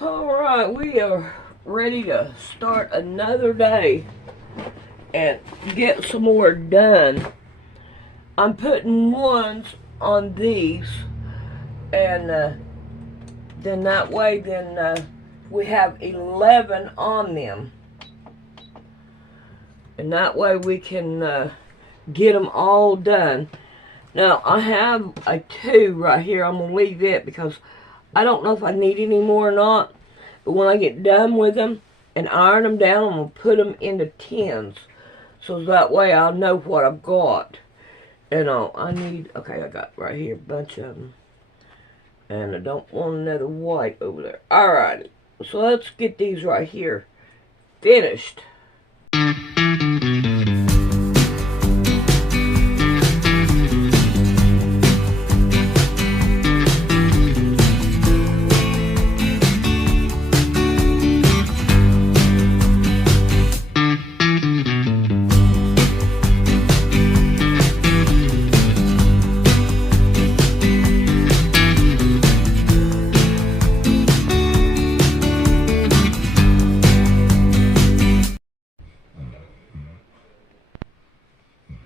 Alright, we are ready to start another day and get some more done. I'm putting ones on these, and then that way we have 11 on them. And that way we can get them all done. Now, I have a 2 right here. I'm going to leave it because I don't know if I need any more or not. But when I get done with them and iron them down, I'm going to put them into tins. So that way I'll know what I've got. And okay, I got right here a bunch of them. And I don't want another white over there. Alrighty, so let's get these right here finished.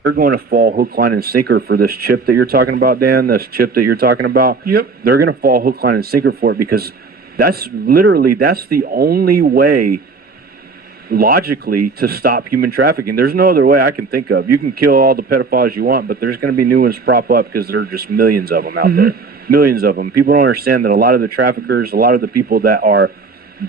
They're going to fall hook, line, and sinker for this chip that you're talking about, Dan, this chip that you're talking about. Yep. They're going to fall hook, line, and sinker for it because that's the only way logically to stop human trafficking. There's no other way I can think of. You can kill all the pedophiles you want, but there's going to be new ones prop up because there are just millions of them out there. Millions of them. People don't understand that a lot of the traffickers, a lot of the people that are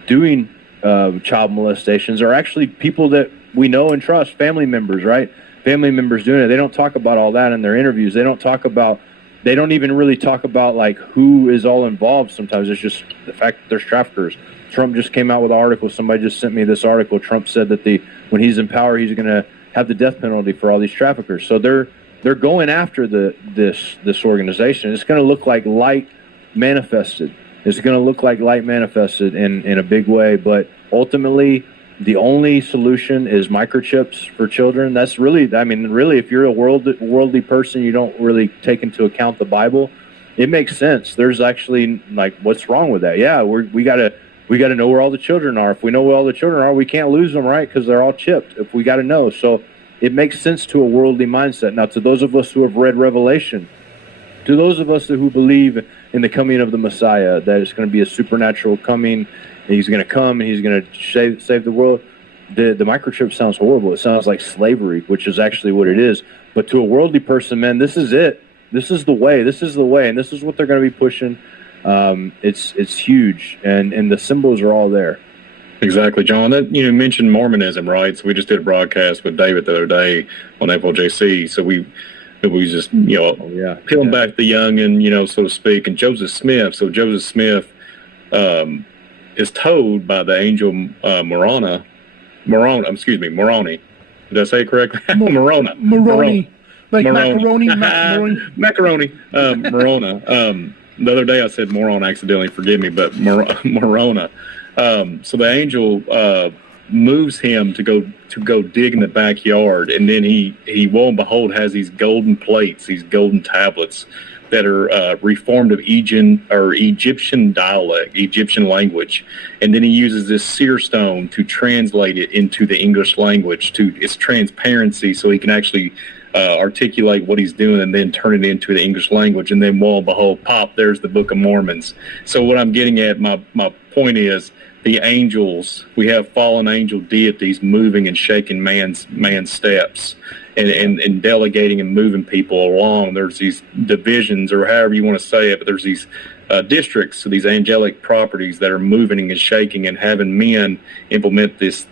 doing child molestations are actually people that we know and trust, family members, right? Family members doing it. They don't talk about all that in their interviews. They don't even really talk about like who is all involved. Sometimes it's just the fact that there's traffickers. Trump just came out with an article. Somebody just sent me this article. Trump said that when he's in power, he's going to have the death penalty for all these traffickers. So they're going after this organization. It's going to look like light manifested. It's going to look like light manifested in a big way. But ultimately, the only solution is microchips for children. That's really, if you're a worldly person, you don't really take into account the Bible. It makes sense. There's actually, like, what's wrong with that? Yeah, we gotta know where all the children are. If we know where all the children are, we can't lose them, right? Because they're all chipped. If we got to know, so it makes sense to a worldly mindset. Now, to those of us who have read Revelation, to those of us who believe in the coming of the Messiah, that it's going to be a supernatural coming. He's going to come and he's going to save the world. The microchip sounds horrible. It sounds like slavery, which is actually what it is. But to a worldly person, man, this is it. This is the way. This is the way. And this is what they're going to be pushing. It's huge. And the symbols are all there. Exactly, John. That you mentioned Mormonism, right? So we just did a broadcast with David the other day on FLJC. So we just, peeling back the youngin, so to speak. And Joseph Smith. So Joseph Smith is told by the angel Moroni. Did I say it correctly? Moroni. Like Moroni. macaroni. Moroni. The other day I said moron accidentally, forgive me, but Moroni. So the angel moves him to go dig in the backyard, and then he lo and behold has these golden plates, these golden tablets that are reformed of Egyptian dialect, Egyptian language. And then he uses this seer stone to translate it into the English language, to its transparency, so he can actually articulate what he's doing and then turn it into the English language. And then, lo and behold, pop, there's the Book of Mormons. So what I'm getting at, my point is, the angels, we have fallen angel deities moving and shaking man's steps. And delegating and moving people along. There's these divisions, or however you want to say it, but there's these districts, so these angelic properties that are moving and shaking and having men implement these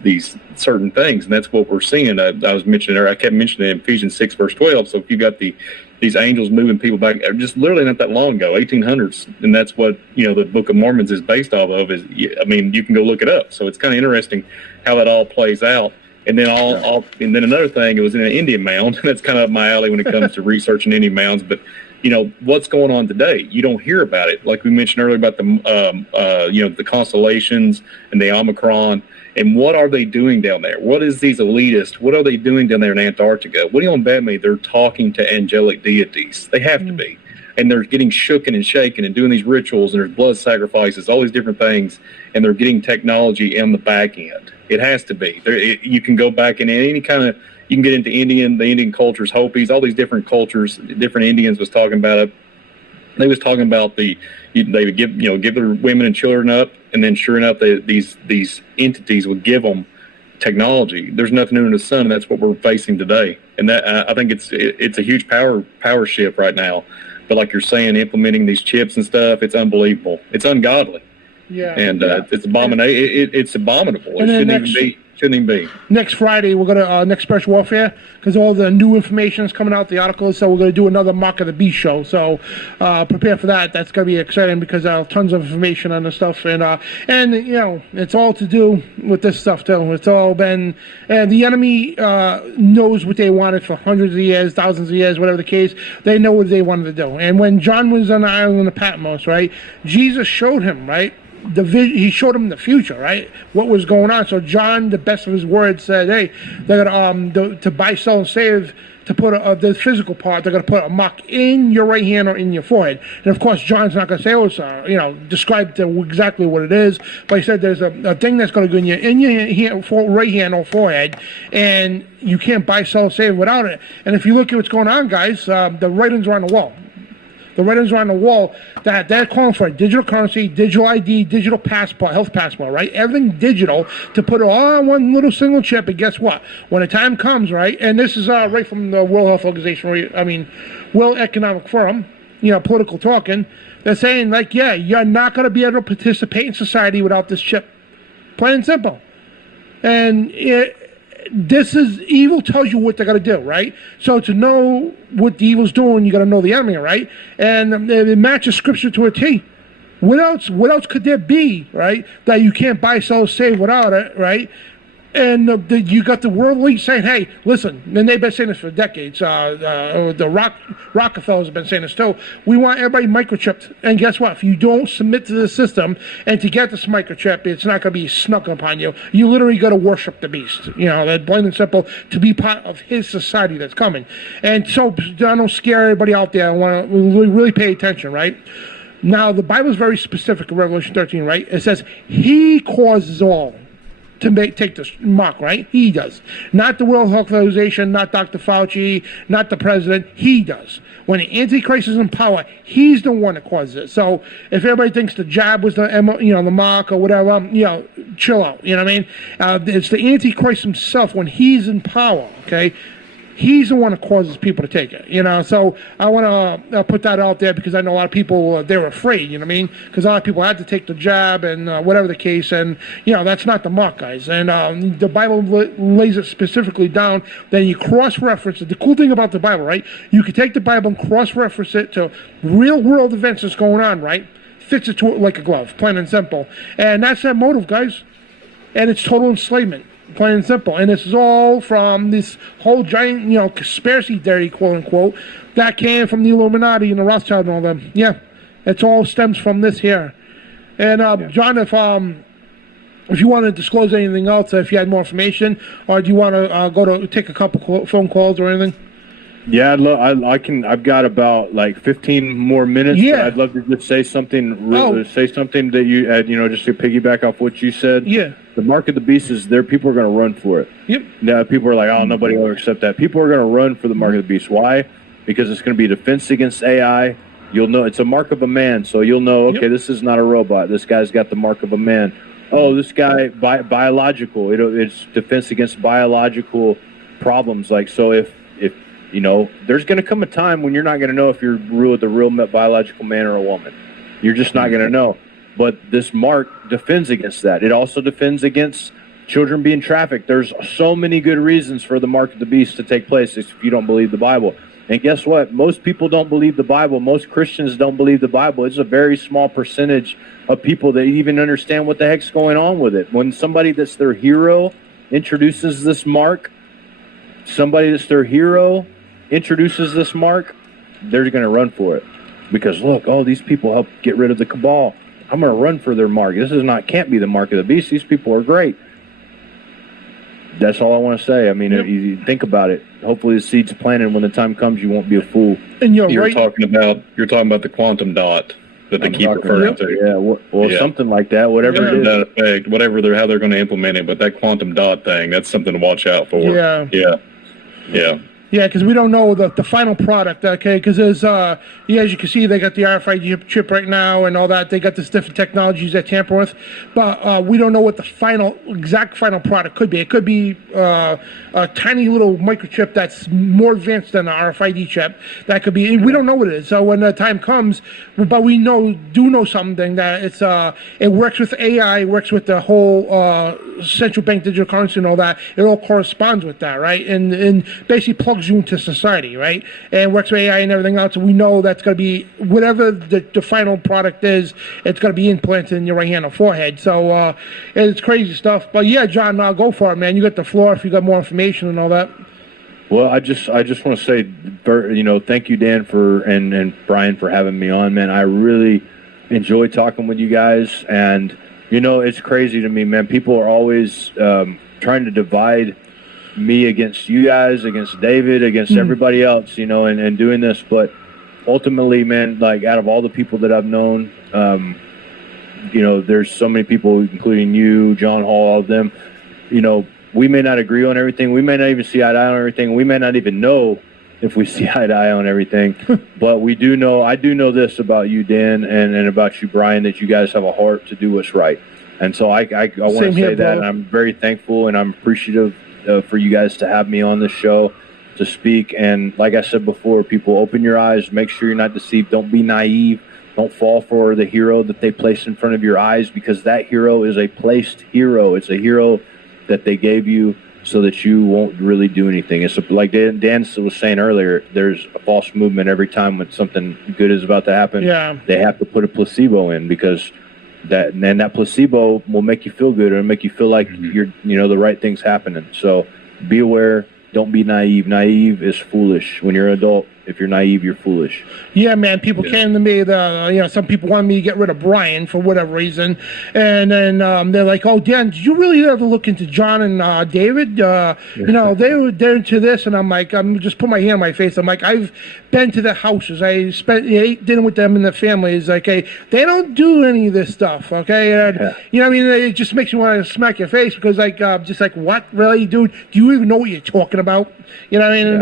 certain things. And that's what we're seeing. I was mentioning there, I kept mentioning it in Ephesians 6, verse 12. So if you got these angels moving people back, just literally not that long ago, 1800s, and that's what the Book of Mormons is based off of. You can go look it up. So it's kind of interesting how that all plays out. And then and then another thing, it was in an Indian mound. That's kind of my alley when it comes to researching Indian mounds. But what's going on today? You don't hear about it. Like we mentioned earlier about the constellations and the Omicron. And what are they doing down there? What is these elitists? What are they doing doing down there in Antarctica? What do you want to bet me? They're talking to angelic deities. They have to be. and they're getting shooken and shaken and doing these rituals, and there's blood sacrifices, all these different things, and they're getting technology on the back end. It has to be. You can go back in any kind of, you can get into the Indian cultures, Hopis, all these different cultures, different Indians was talking about it. They was talking about they would give their women and children up, and then sure enough, these entities would give them technology. There's nothing new in the sun, and that's what we're facing today. And that I think it's a huge power shift right now. But like you're saying, implementing these chips and stuff, it's unbelievable. It's ungodly. Yeah. And it's it's abominable. It shouldn't even be. Next Friday, we're gonna next Spiritual Warfare, because all the new information is coming out, the articles. So we're gonna do another Mark of the Beast show. So prepare for that. That's gonna be exciting because tons of information on this stuff, and it's all to do with this stuff too. It's all been, and the enemy knows what they wanted for hundreds of years, thousands of years, whatever the case. They know what they wanted to do. And when John was on the island of Patmos, right, Jesus showed him, right, he showed him the future, right? What was going on. So John, the best of his words, said, "Hey, they're gonna to buy, sell, and save. To put the physical part, they're gonna put a mark in your right hand or in your forehead." And of course, John's not gonna say, "Oh, it's describe exactly what it is." But he said, "There's a thing that's gonna go in your right hand or forehead, and you can't buy, sell, save without it." And if you look at what's going on, guys, the writings are on the wall. The writings are on the wall that they're calling for a digital currency, digital ID, digital passport, health passport, right? Everything digital to put it all on one little single chip. And guess what? When the time comes, right? And this is right from the World Health Organization, World Economic Forum, political talking. They're saying, you're not going to be able to participate in society without this chip. Plain and simple. And this is evil tells you what they're going to do, right? So to know what the evil's doing, you got to know the enemy, right? And it matches scripture to a T. What else could there be, right? That you can't buy, sell, save without it, right? And you got the world elite saying, "Hey, listen," and they've been saying this for decades. The Rockefellers have been saying this too. We want everybody microchipped. And guess what? If you don't submit to the system and to get this microchip, it's not going to be snuck upon you. You literally got to worship the beast. That plain and simple, to be part of his society that's coming. And so I don't scare everybody out there. I want to really pay attention, right? Now, the Bible is very specific in Revelation 13, right? It says, "He causes all to take this mark," right? He does. Not the World Health Organization, not Dr. Fauci, not the president. He does. When the Antichrist is in power, he's the one that causes it. So if everybody thinks the jab was the mark or whatever, chill out. You know what I mean? It's the Antichrist himself when he's in power, okay? He's the one that causes people to take it, So I want to put that out there because I know a lot of people, they're afraid, Because a lot of people had to take the jab and whatever the case. And, that's not the mark, guys. And the Bible lays it specifically down. Then you cross-reference it. The cool thing about the Bible, right? You can take the Bible and cross-reference it to real-world events that's going on, right? Fits it to it like a glove, plain and simple. And that's that motive, guys. And it's total enslavement. Plain and simple. And this is all from this whole giant, conspiracy theory, quote unquote, that came from the Illuminati and the Rothschild and all them. Yeah, it all stems from this here. And John, if you want to disclose anything else, if you had more information, or do you want to take a couple phone calls or anything? Yeah, I can. I've got about 15 more minutes. Yeah, but I'd love to just say something. Say something that you just to piggyback off what you said. Yeah. The mark of the beast is there. People are going to run for it. Yep. Now people are like, "Oh, nobody will accept that." People are going to run for the mark of the beast. Why? Because it's going to be defense against AI. You'll know it's a mark of a man, so you'll know. Okay, this is not a robot. This guy's got the mark of a man. Oh, this guy biological. It's defense against biological problems. So if there's going to come a time when you're not going to know if you're the real biological man or a woman. You're just not going to know. But this mark defends against that. It also defends against children being trafficked. There's so many good reasons for the mark of the beast to take place if you don't believe the Bible. And guess what? Most people don't believe the Bible. Most Christians don't believe the Bible. It's a very small percentage of people that even understand what the heck's going on with it. When somebody that's their hero introduces this mark, they're going to run for it. Because look, these people help get rid of the cabal. I'm going to run for their mark. Can't be the mark of the beast. These people are great. that's all I want to say. I mean, you think about it. Hopefully the seed's planted. When the time comes, you won't be a fool. And You're talking about the quantum dot that they keep referring to. Yeah, well, something like that. Whatever it is. That effect, how they're going to implement it. But that quantum dot thing, that's something to watch out for. Yeah. Yeah, because we don't know the final product, okay? Because there's, as you can see, they got the RFID chip right now and all that. They got this different technologies they tamper with. But we don't know what the exact final product could be. It could be a tiny little microchip that's more advanced than an RFID chip. That could be, we don't know what it is. So when the time comes, but we do know something that it works with AI, it works with the whole central bank digital currency and all that. It all corresponds with that, right? And basically plugs you into society, right? And works with AI and everything else. And we know that's going to be whatever the final product is. It's going to be implanted in your right hand or forehead. So it's crazy stuff. But yeah, John, go for it, man. You got the floor if you got more information and all that. Well, I just want to say, thank you, Dan, and Brian for having me on, man. I really enjoy talking with you guys, and it's crazy to me, man. People are always trying to divide me against you guys, against David, against everybody else, and doing this. But ultimately, man, like out of all the people that I've known, there's so many people, including you, John Hall, all of them, we may not agree on everything. We may not even see eye to eye on everything. We may not even know if we see eye to eye on everything. But I do know this about you, Dan, and about you, Brian, that you guys have a heart to do what's right. And so I want to say that, and I'm very thankful and I'm appreciative for you guys to have me on this show to speak. And like I said before, people, open your eyes, make sure you're not deceived. Don't be naive. Don't fall for the hero that they place in front of your eyes, because that hero is a placed hero. It's a hero that they gave you so that you won't really do anything. It's like Dan was saying earlier, there's a false movement every time when something good is about to happen. Yeah. They have to put a placebo in, because that placebo will make you feel good or make you feel like you're the right thing's happening. So be aware. Don't be naive. Naive is foolish. When you're an adult, if you're naive, you're foolish. Yeah, man. People came to me. Some people wanted me to get rid of Brian for whatever reason, and then they're like, "Oh, Dan, did you really ever look into John and David? They're into this." And I'm just put my hand on my face. I'm like, I've been to their houses. I ate dinner with them and their families. Like, hey, they don't do any of this stuff. Okay, and, it just makes me want to smack your face, because what, really, dude? Do you even know what you're talking about? You know what I mean?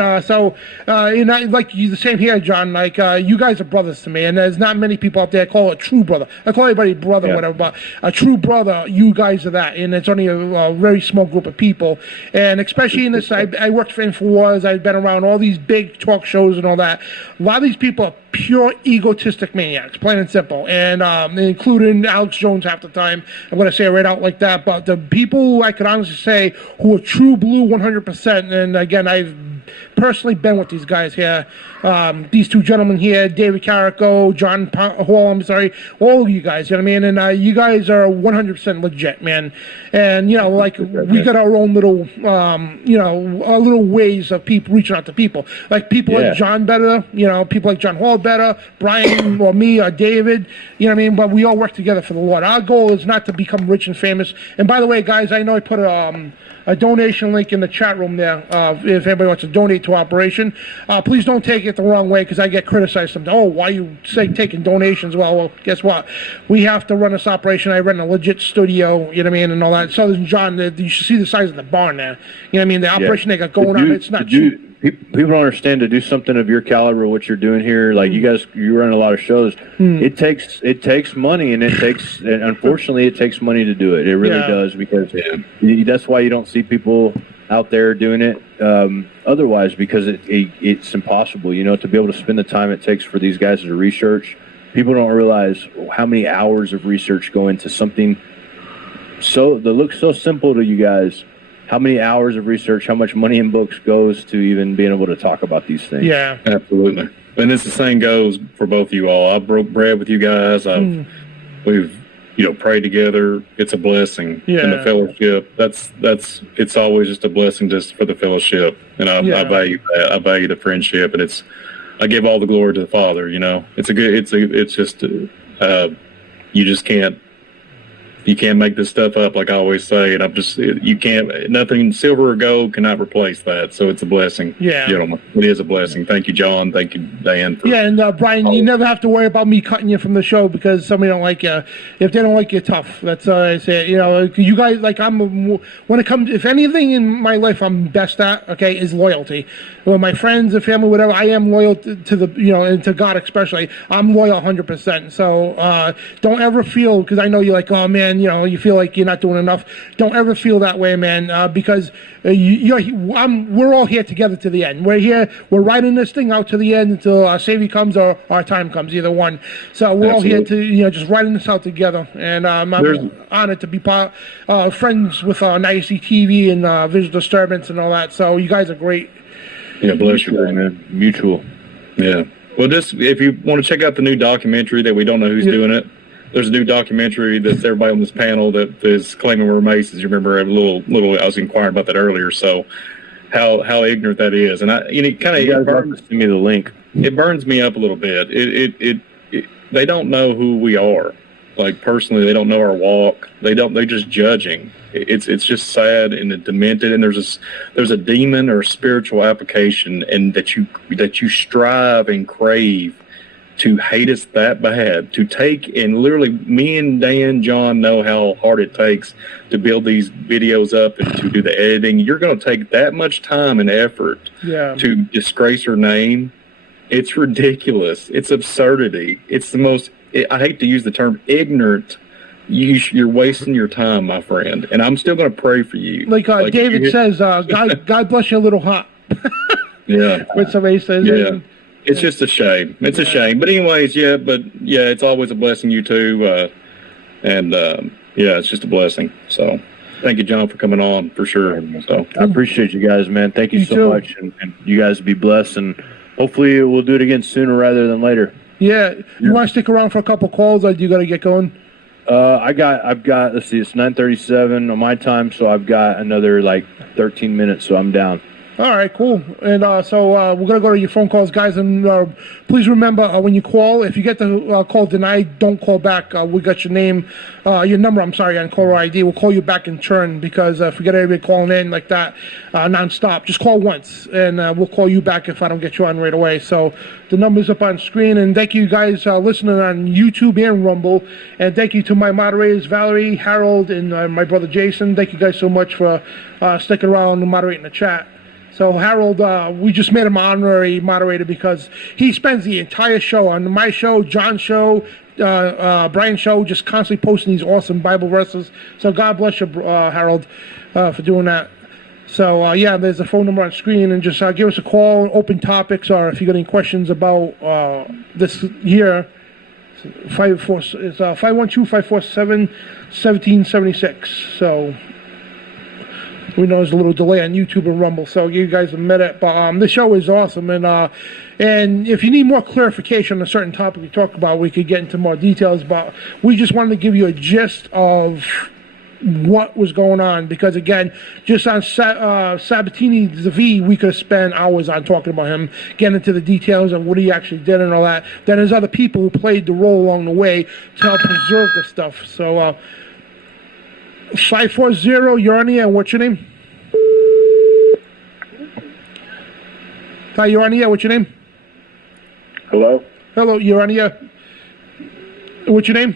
Yeah. And like you, the same here, John. Like you guys are brothers to me, and there's not many people out there call a true brother. I call everybody brother, whatever, but a true brother, you guys are that, and it's only a very small group of people. And especially in this, I worked for InfoWars. I've been around all these big talk shows and all that. A lot of these people are pure egotistic maniacs, plain and simple, and including Alex Jones half the time. I'm going to say it right out like that. But the people who I could honestly say who are true blue 100%, and again, I've personally been with these guys here, these two gentlemen here, David Carrico, John Hall, all of you guys, you know what I mean? And you guys are 100% legit, man. And, we got our own little, our little ways of people reaching out to people. Like people like John better, people like John Hall better, Brian or me or David, you know what I mean? But we all work together for the Lord. Our goal is not to become rich and famous. And by the way, guys, I know I put a donation link in the chat room there. If anybody wants to donate to Operation, please don't take it the wrong way, because I get criticized sometimes. Oh, why you say taking donations? Well, guess what? We have to run this operation. I run a legit studio, you know what I mean, and all that. So, John, you should see the size of the barn there. You know what I mean? The operation they got going on, it's not cheap. People don't understand, to do something of your caliber, what you're doing here. Like you run a lot of shows. It takes money, and unfortunately, it takes money to do it. It really does, because that's why you don't see people out there doing it otherwise, because it's impossible, to be able to spend the time it takes for these guys to research. People don't realize how many hours of research go into something that looks so simple to you guys. How many hours of research, how much money in books goes to even being able to talk about these things. Yeah, absolutely. And it's the same goes for both of you all. I broke bread with you guys. We've prayed together. It's a blessing. And the fellowship. It's always just a blessing just for the fellowship. And I value that. I value the friendship, and I give all the glory to the Father. It's just you just can't You can't make this stuff up, like I always say, and you can't, nothing, silver or gold cannot replace that. So it's a blessing, Yeah. gentlemen. It is a blessing. Thank you, John. Thank you, Dan. Yeah, and Brian, you never have to worry about me cutting you from the show because somebody don't like you. If they don't like you, tough. That's I say. You know, you guys like when it comes, if anything in my life I'm best at, okay, is loyalty. When my friends and family, whatever, I am loyal to the, you know, and to God especially. I'm loyal 100%. So don't ever feel, because I know you're like, oh man, you know, you feel like you're not doing enough. Don't ever feel that way, man, because we're all here together to the end. We're here, we're riding this thing out to the end until our Savior comes or our time comes, either one. So we're all here to, you know, just riding this out together. And I'm honored to be friends with NIC TV and Visual Disturbance and all that. So you guys are great. Yeah, bless you, man. Mutual. Yeah. Well, just if you want to check out the new documentary that we don't know who's doing it, there's a new documentary that's everybody on this panel that is claiming we're Masons. You remember a little I was inquiring about that earlier. So how ignorant that is, and it kind of burns me the link. It burns me up a little bit. They don't know who we are. Like personally, they don't know our walk. They're just judging. It's just sad and demented. And there's a demon or spiritual application, and that you strive and crave to hate us that bad, to take, and literally me and Dan, John know how hard it takes to build these videos up and to do the editing. You're going to take that much time and effort to disgrace her name. It's ridiculous. It's absurdity. It's the most, I hate to use the term ignorant. You're wasting your time, my friend. And I'm still going to pray for you. Like David says, God bless your little heart. Yeah. What somebody says. Yeah. It's just a shame. It's a shame. But anyways, it's always a blessing, you too. It's just a blessing. So thank you, John, for coming on for sure. So I appreciate you guys, man. Thank you so much. And you guys be blessed. And hopefully we'll do it again sooner rather than later. Yeah. You want to stick around for a couple calls, or do you got to get going? I've got, let's see, it's 9:37 on my time. So I've got another 13 minutes. So I'm down. All right, cool. And so we're going to go to your phone calls, guys. And please remember, when you call, if you get the call denied, don't call back. We got your name, your number, on caller ID. We'll call you back in turn, because if we get everybody calling in like that nonstop, just call once, and we'll call you back if I don't get you on right away. So the number's up on screen. And thank you guys listening on YouTube and Rumble. And thank you to my moderators, Valerie, Harold, and my brother Jason. Thank you guys so much for sticking around and moderating the chat. So Harold, we just made him honorary moderator because he spends the entire show on my show, John's show, Brian's show, just constantly posting these awesome Bible verses. So God bless you, Harold, for doing that. So there's a phone number on screen, and just give us a call, open topics, or if you got any questions about this here, it's 512-547-1776. So. We know there's a little delay on YouTube and Rumble, so you guys have met it. But the show is awesome, and if you need more clarification on a certain topic we talk about, we could get into more details. But we just wanted to give you a gist of what was going on, because again, just on Sabatini Zavi, we could have spent hours on talking about him, getting into the details of what he actually did and all that. Then there's other people who played the role along the way to help preserve this stuff. So 540, you're on the air. What's your name? Hi, you're on the air. What's your name? Hello? Hello, you're on the air. What's your name?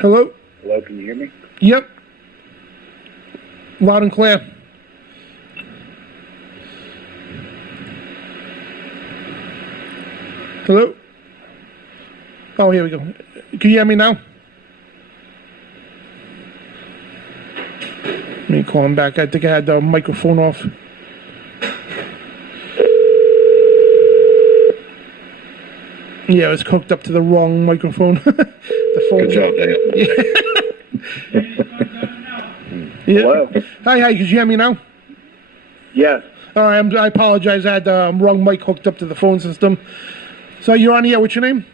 Hello? Hello, can you hear me? Yep. Loud and clear. Hello? Oh, here we go. Can you hear me now? Let me call him back. I think I had the microphone off. Yeah, it was hooked up to the wrong microphone. The phone. good job, Dan. Yeah. Hello? Hi, can you hear me now? Yes. All right, I apologize. I had the wrong mic hooked up to the phone system. So you're on the air. What's your name?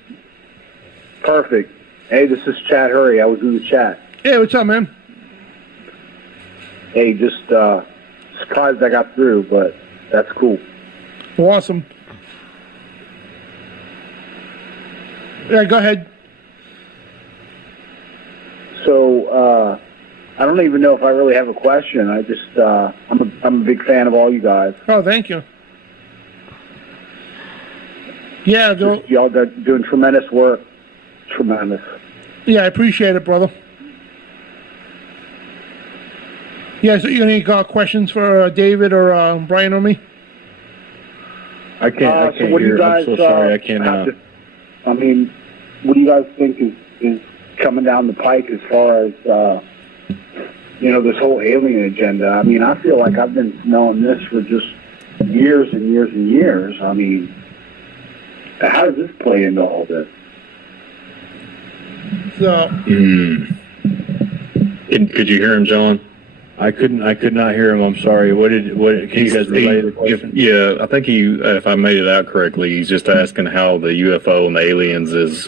Perfect. Hey, this is Chad Hurry. I was in the chat. Hey, what's up, man? Hey, just surprised I got through, but that's cool. Awesome. Yeah, go ahead. So I don't even know if I really have a question. I just I'm a big fan of all you guys. Oh, thank you. Yeah, Y'all are doing tremendous work. Tremendous. yeah, I appreciate it, brother. Yeah, so you got any questions for David or Brian or me? I can't So what do you hear. guys? I'm so sorry. I can't. I mean, what do you guys think is coming down the pike as far as this whole alien agenda? I mean, I feel like I've been knowing this for just years and years and years. I mean, how does this play into all this? So, Could you hear him, John? I could not hear him. I'm sorry. Can you guys relay the question? Yeah, I think if I made it out correctly, he's just asking how the UFO and the aliens is,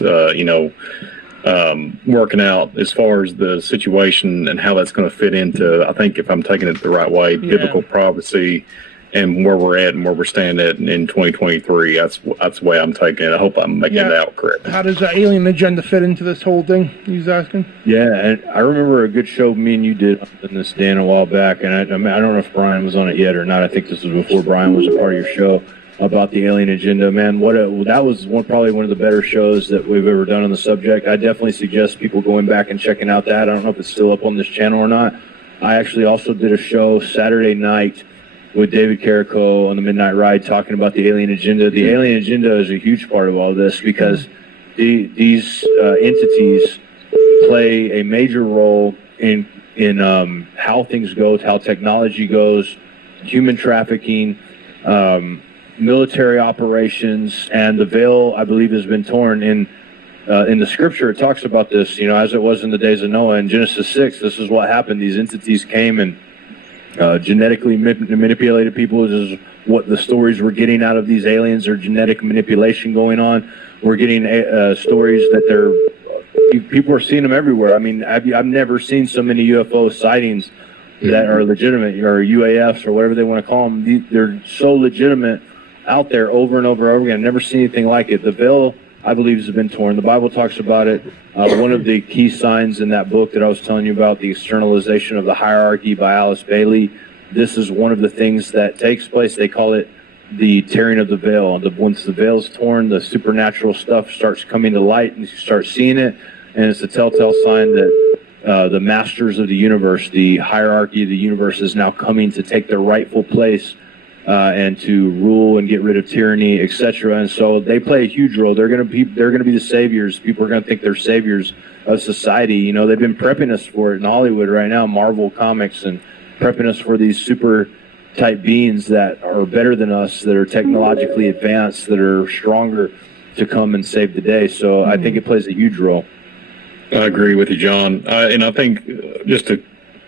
working out as far as the situation and how that's going to fit into, I think if I'm taking it the right way, biblical prophecy and where we're at and where we're standing at in 2023. That's the way I'm taking it. I hope I'm making it out correct. how does the alien agenda fit into this whole thing? He's asking. Yeah, and I remember a good show me and you did on this, Dan, a while back, and I don't know if Brian was on it yet or not. I think this was before Brian was a part of your show about the alien agenda. Man, that was probably one of the better shows that we've ever done on the subject. I definitely suggest people going back and checking out that. I don't know if it's still up on this channel or not. I actually also did a show Saturday night with David Carrico on the Midnight Ride talking about the alien agenda. The alien agenda is a huge part of all this because these entities play a major role in how things go, how technology goes, human trafficking, military operations, and the veil, I believe, has been torn. In the scripture, it talks about this, as it was in the days of Noah. In Genesis 6, this is what happened. These entities came and genetically manipulated people. This is what the stories we're getting out of these aliens are: genetic manipulation going on. We're getting stories that people are seeing them everywhere. I mean, I've never seen so many UFO sightings that are legitimate, or UAFs, or whatever they want to call them. They're so legitimate out there over and over and over again. I've never seen anything like it. The veil, I believe, has been torn. The Bible talks about it. One of the key signs in that book that I was telling you about, the externalization of the hierarchy by Alice Bailey, this is one of the things that takes place. They call it the tearing of the veil. Once the veil is torn, the supernatural stuff starts coming to light, and you start seeing it, and it's a telltale sign that the masters of the universe, the hierarchy of the universe, is now coming to take their rightful place and to rule and get rid of tyranny, etc. And so they play a huge role. They're going to be the saviors. People are going to think they're saviors of society. They've been prepping us for it in Hollywood right now, Marvel Comics, and prepping us for these super type beings that are better than us, that are technologically advanced, that are stronger to come and save the day. So I think it plays a huge role. I agree with you, John. And I think just a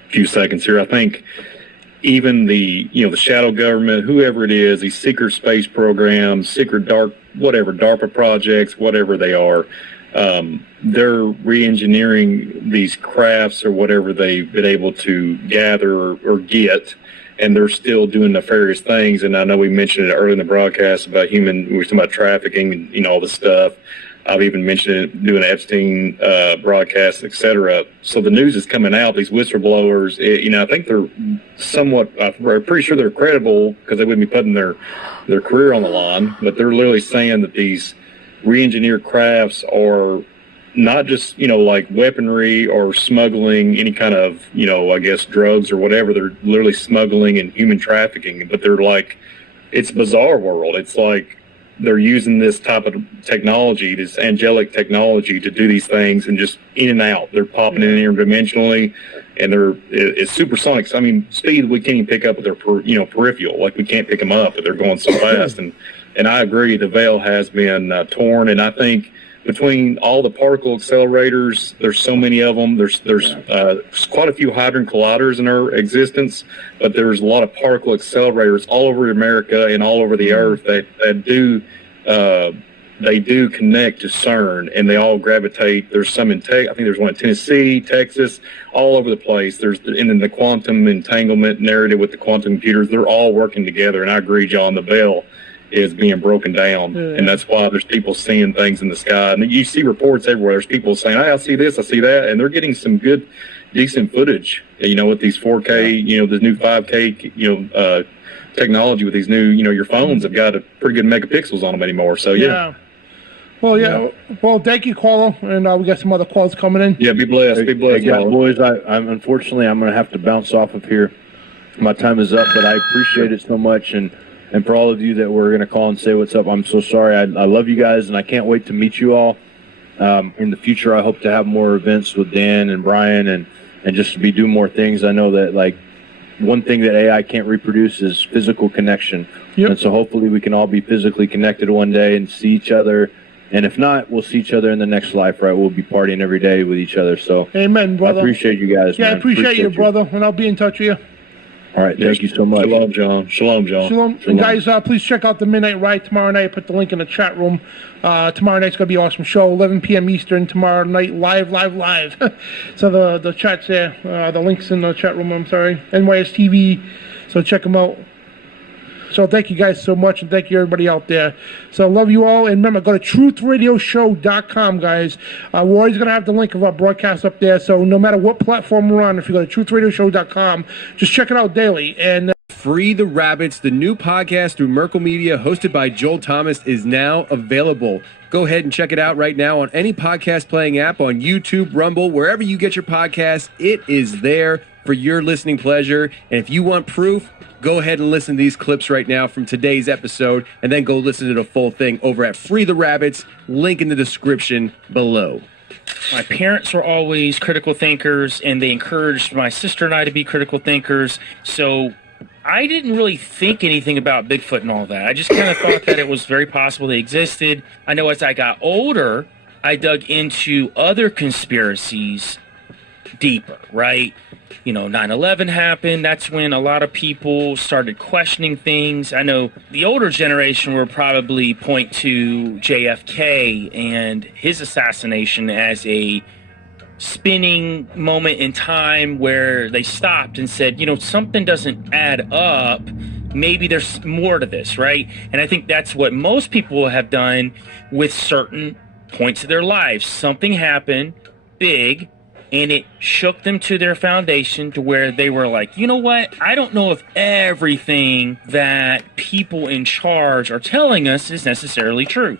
few seconds here. I think even the shadow government, whoever it is, these secret space programs, secret dark, whatever, DARPA projects, whatever they are, they're re-engineering these crafts or whatever they've been able to gather or get, and they're still doing nefarious things. And I know we mentioned it earlier in the broadcast about we were talking about trafficking and all this stuff. I've even mentioned it, doing Epstein broadcasts, etc. So the news is coming out. These whistleblowers, I think they're somewhat. I'm pretty sure they're credible because they wouldn't be putting their career on the line. But they're literally saying that these re-engineered crafts are not just like weaponry or smuggling any kind of I guess drugs or whatever. They're literally smuggling and human trafficking. But they're like, it's a bizarre world. It's like they're using this type of technology, this angelic technology, to do these things and just in and out. They're popping in interdimensionally, and it's supersonic. I mean, speed we can't even pick up with their peripheral. Like, we can't pick them up, but they're going so fast. And I agree, the veil has been torn. And I think between all the particle accelerators, there's so many of them. There's quite a few hadron colliders in our existence, but there's a lot of particle accelerators all over America and all over the earth that do connect to CERN, and they all gravitate. There's some I think there's one in Tennessee, Texas, all over the place. And then the quantum entanglement narrative with the quantum computers, they're all working together. And I agree, John, the veil is being broken down, and that's why there's people seeing things in the sky. And you see reports everywhere. There's people saying, "Hey, I see this, I see that," and they're getting some good, decent footage. With these 4K, this new 5K, technology with these new, your phones have got a pretty good megapixels on them anymore. So yeah. Well, Well, thank you, caller, and we got some other calls coming in. Yeah, be blessed. Be blessed, yeah, boys. I'm unfortunately I'm going to have to bounce off of here. My time is up, but I appreciate it so much, and for all of you that were going to call and say what's up, I'm so sorry. I love you guys, and I can't wait to meet you all in the future. I hope to have more events with Dan and Brian, and just to be doing more things. I know that one thing that AI can't reproduce is physical connection, and so hopefully we can all be physically connected one day and see each other. And if not, we'll see each other in the next life, right? We'll be partying every day with each other. So, amen, brother. I appreciate you guys. Yeah, man. I appreciate you, brother, and I'll be in touch with you. All right, thank you so much. Shalom, John. Shalom, John. Shalom. And guys, please check out the Midnight Ride tomorrow night. I put the link in the chat room. Tomorrow night's going to be an awesome show, 11 p.m. Eastern, tomorrow night, live. So the chat's there. The link's in the chat room, I'm sorry. NYS TV, so check them out. So thank you guys so much, and thank you everybody out there. So love you all, and remember, go to truthradioshow.com, guys. We're always going to have the link of our broadcast up there, so no matter what platform we're on, if you go to truthradioshow.com, just check it out daily. And Free the Rabbits, the new podcast through Merkle Media, hosted by Joel Thomas, is now available. Go ahead and check it out right now on any podcast playing app, on YouTube, Rumble, wherever you get your podcasts. It is there for your listening pleasure. And if you want proof, go ahead and listen to these clips right now from today's episode, and then go listen to the full thing over at Free the Rabbits, link in the description below. My parents were always critical thinkers, and they encouraged my sister and I to be critical thinkers. So I didn't really think anything about Bigfoot and all that. I just kind of thought that it was very possible they existed. I know as I got older, I dug into other conspiracies deeper, right? 9/11 happened. That's when a lot of people started questioning things. I know the older generation will probably point to JFK and his assassination as a spinning moment in time where they stopped and said, something doesn't add up. Maybe there's more to this, right? And I think that's what most people have done with certain points of their lives. Something happened big, and it shook them to their foundation to where they were like, you know what? I don't know if everything that people in charge are telling us is necessarily true.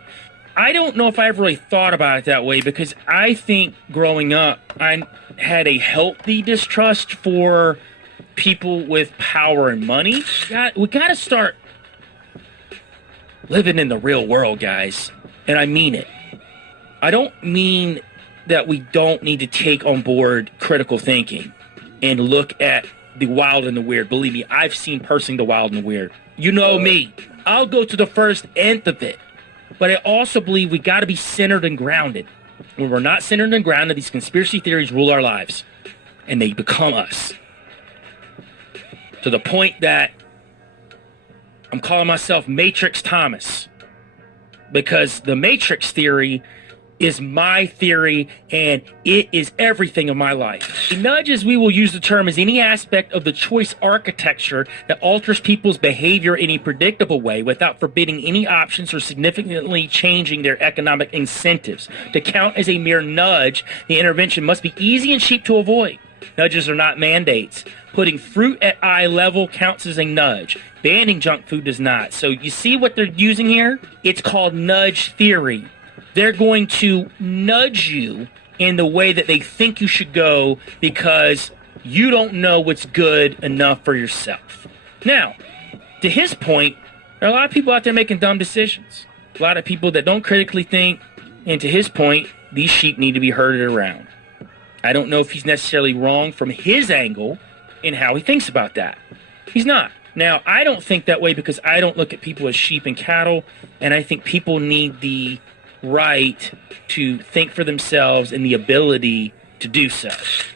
I don't know if I ever really thought about it that way, because I think growing up, I had a healthy distrust for people with power and money. We got to start living in the real world, guys. And I mean it. I don't mean that we don't need to take on board critical thinking and look at the wild and the weird. Believe me, I've seen personally the wild and the weird. You know me. I'll go to the first nth of it. But I also believe we got to be centered and grounded. When we're not centered and grounded, these conspiracy theories rule our lives. And they become us. To the point that I'm calling myself Matrix Thomas. Because the Matrix theory is my theory, and it is everything of my life. The nudge, as we will use the term, is any aspect of the choice architecture that alters people's behavior in a predictable way without forbidding any options or significantly changing their economic incentives. To count as a mere nudge, the intervention must be easy and cheap to avoid. Nudges are not mandates. Putting fruit at eye level counts as a nudge. Banning junk food does not. So you see what they're using here? It's called nudge theory. They're going to nudge you in the way that they think you should go because you don't know what's good enough for yourself. Now, to his point, there are a lot of people out there making dumb decisions. A lot of people that don't critically think. And to his point, these sheep need to be herded around. I don't know if he's necessarily wrong from his angle in how he thinks about that. He's not. Now, I don't think that way because I don't look at people as sheep and cattle, and I think people need the right to think for themselves and the ability to do so.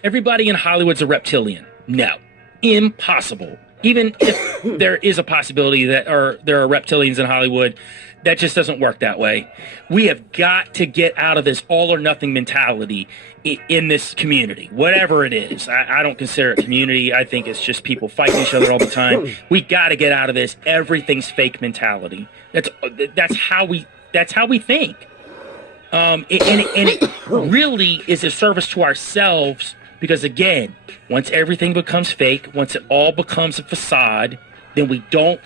Everybody in Hollywood's a reptilian. No. Impossible. Even if there is a possibility that there are reptilians in Hollywood, That just doesn't work that way. We have got to get out of this all or nothing mentality in this community, whatever it is. I don't consider it community. I think it's just people fighting each other all the time. We got to get out of this everything's fake mentality. That's how we think. And it really is a service to ourselves because, again, once everything becomes fake, once it all becomes a facade, then we don't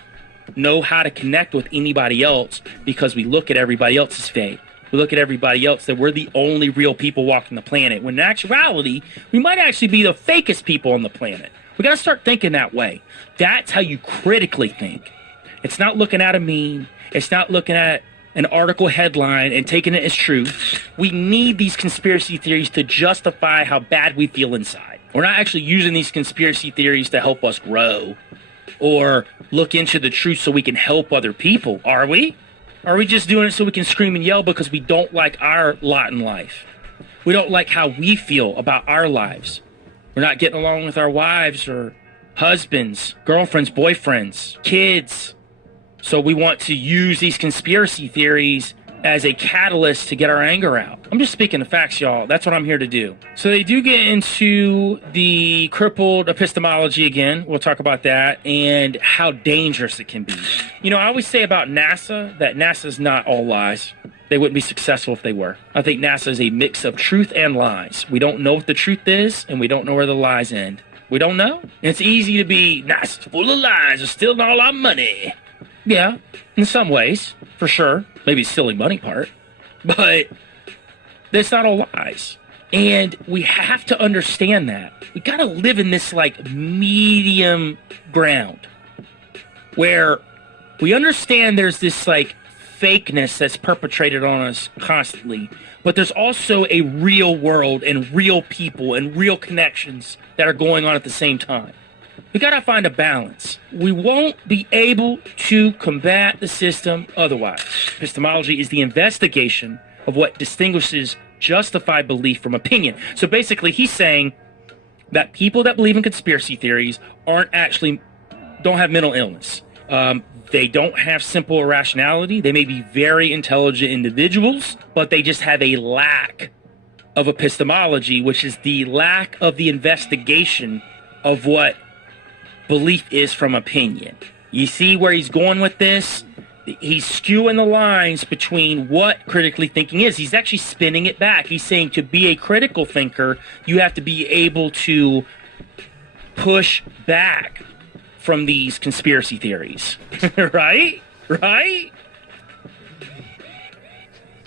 know how to connect with anybody else because we look at everybody else as fake. We look at everybody else that we're the only real people walking the planet, when in actuality, we might actually be the fakest people on the planet. We got to start thinking that way. That's how you critically think. It's not looking at a meme. It's not looking at an article headline and taking it as truth. We need these conspiracy theories to justify how bad we feel inside. We're not actually using these conspiracy theories to help us grow or look into the truth so we can help other people, are we? Are we just doing it so we can scream and yell because we don't like our lot in life? We don't like how we feel about our lives. We're not getting along with our wives or husbands, girlfriends, boyfriends, kids. So we want to use these conspiracy theories as a catalyst to get our anger out. I'm just speaking the facts, y'all. That's what I'm here to do. So they do get into the crippled epistemology again. We'll talk about that and how dangerous it can be. You know, I always say about NASA that NASA's not all lies. They wouldn't be successful if they were. I think NASA is a mix of truth and lies. We don't know what the truth is, and we don't know where the lies end. We don't know. And it's easy to be, NASA's full of lies, they're stealing all our money. Yeah, in some ways, for sure. Maybe stealing money part. But that's not all lies. And we have to understand that. We got to live in this, like, medium ground where we understand there's this, like, fakeness that's perpetrated on us constantly. But there's also a real world and real people and real connections that are going on at the same time. We got to find a balance. We won't be able to combat the system otherwise. Epistemology is the investigation of what distinguishes justified belief from opinion. So basically, he's saying that people that believe in conspiracy theories don't have mental illness. They don't have simple irrationality. They may be very intelligent individuals, but they just have a lack of epistemology, which is the lack of the investigation of what belief is from opinion. You see where he's going with this? He's skewing the lines between what critically thinking is. He's actually spinning it back. He's saying to be a critical thinker, you have to be able to push back from these conspiracy theories. Right?